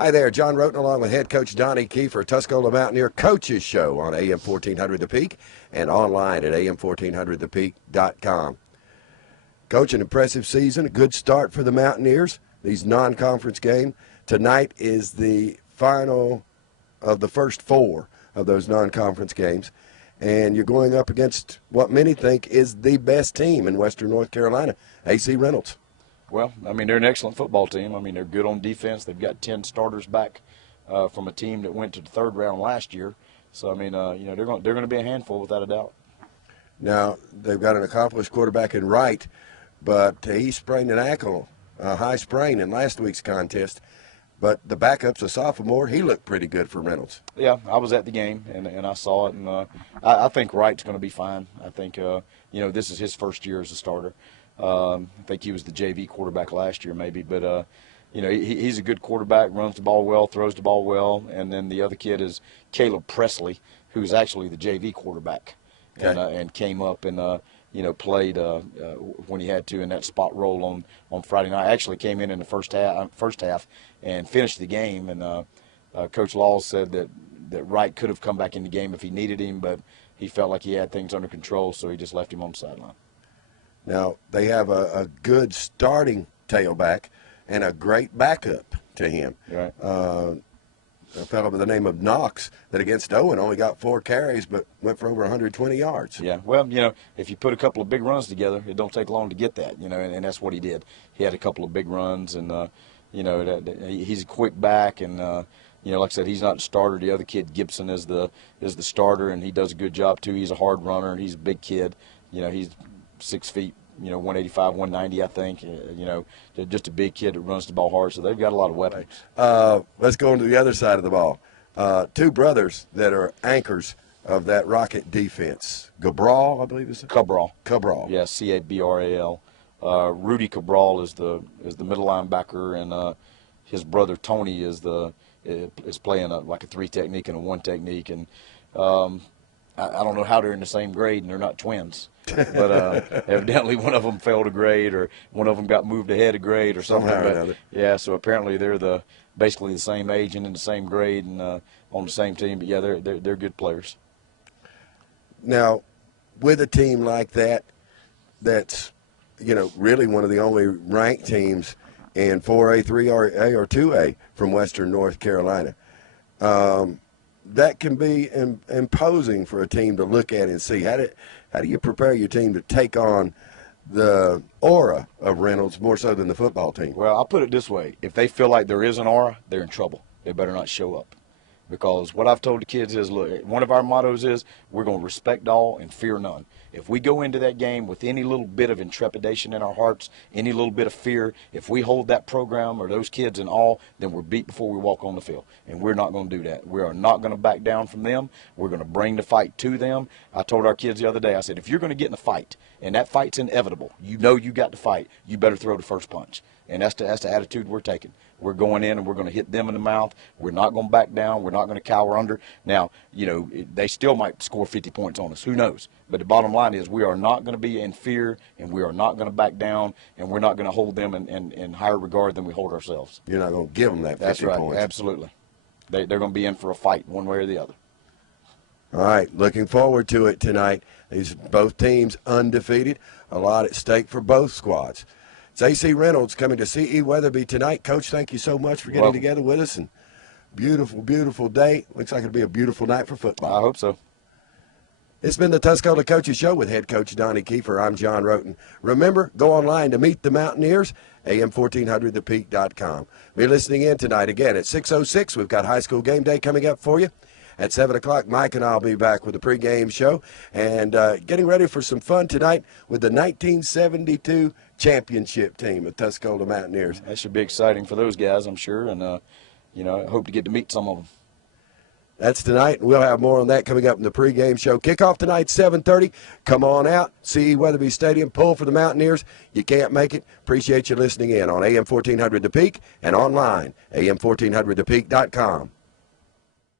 Hi there, John Roten along with head coach Donnie Kiefer, Tuscola Mountaineer Coaches Show on AM 1400 The Peak and online at am1400thepeak.com. Coach, an impressive season, a good start for the Mountaineers. These non-conference games. Tonight is the final of the first four of those non-conference games. And you're going up against what many think is the best team in Western North Carolina, AC Reynolds. Well, I mean, they're an excellent football team. I mean, they're good on defense. They've got 10 starters back from a team that went to the third round last year. So, I mean, they're going to be a handful without a doubt. Now, they've got an accomplished quarterback in Wright, but he sprained an ankle, a high sprain in last week's contest. But the backup's a sophomore. He looked pretty good for Reynolds. Yeah, I was at the game, and I saw it. And I think Wright's going to be fine. I think, this is his first year as a starter. I think he was the JV quarterback last year maybe. But, he's a good quarterback, runs the ball well, throws the ball well. And then the other kid is Caleb Presley, who's actually the JV quarterback. Okay. And came up and, played when he had to in that spot role on Friday night. Actually came in the first half and finished the game. And Coach Laws said that Wright could have come back in the game if he needed him, but he felt like he had things under control, so he just left him on the sideline. Now, they have a good starting tailback and a great backup to him. Right. A fellow by the name of Knox that against Owen only got 4 carries but went for over 120 yards. Yeah, well, if you put a couple of big runs together, it don't take long to get that, and that's what he did. He had a couple of big runs, and, he's a quick back, and, like I said, he's not the starter. The other kid, Gibson, is the starter, and he does a good job, too. He's a hard runner, and he's a big kid. He's 6 feet, 185, 190, I think. Just a big kid that runs the ball hard. So they've got a lot of weapons. Let's go into the other side of the ball. 2 brothers that are anchors of that Rocket defense. Cabral, I believe is it? Cabral. Yeah, Cabral. Rudy Cabral is the middle linebacker, and his brother Tony is playing like a 3 technique and a 1 technique, and I don't know how they're in the same grade and they're not twins, but evidently one of them failed a grade or one of them got moved ahead a grade or something. But, yeah, so apparently they're basically the same age and in the same grade and on the same team. But yeah, they're good players. Now, with a team like that, that's really one of the only ranked teams in 4A, 3A, or 2A from Western North Carolina. That can be imposing for a team to look at and see. How do you prepare your team to take on the aura of Reynolds more so than the football team? Well, I'll put it this way. If they feel like there is an aura, they're in trouble. They better not show up. Because what I've told the kids is, look, one of our mottos is we're going to respect all and fear none. If we go into that game with any little bit of intrepidation in our hearts, any little bit of fear, if we hold that program or those kids in awe, then we're beat before we walk on the field. And we're not going to do that. We are not going to back down from them. We're going to bring the fight to them. I told our kids the other day, I said, if you're going to get in a fight, and that fight's inevitable, you got to fight, you better throw the first punch. And that's the attitude we're taking. We're going in and we're going to hit them in the mouth. We're not going to back down. We're not going to cower under. Now, they still might score 50 points on us. Who knows? But the bottom line is we are not going to be in fear, and we are not going to back down, and we're not going to hold them in higher regard than we hold ourselves. You're not going to give them that 50 That's right. points. Absolutely. They're going to be in for a fight one way or the other. All right, looking forward to it tonight. These both teams undefeated. A lot at stake for both squads. It's AC Reynolds coming to CE Weatherby tonight. Coach, thank you so much for getting together with us. And beautiful, beautiful day. Looks like it'll be a beautiful night for football. I hope so. It's been the Tuscola Coaches Show with head coach Donnie Kiefer. I'm John Roten. Remember, go online to meet the Mountaineers, am1400thepeak.com. Be listening in tonight again at 6:06. We've got high school game day coming up for you. At 7 o'clock, Mike and I will be back with the pregame show and getting ready for some fun tonight with the 1972 championship team of Tuscola Mountaineers. That should be exciting for those guys, I'm sure, and, I hope to get to meet some of them. That's tonight, and we'll have more on that coming up in the pregame show. Kickoff tonight, 7:30. Come on out, CE Weatherby Stadium, pull for the Mountaineers. You can't make it. Appreciate you listening in on AM 1400 The Peak and online, am1400thepeak.com.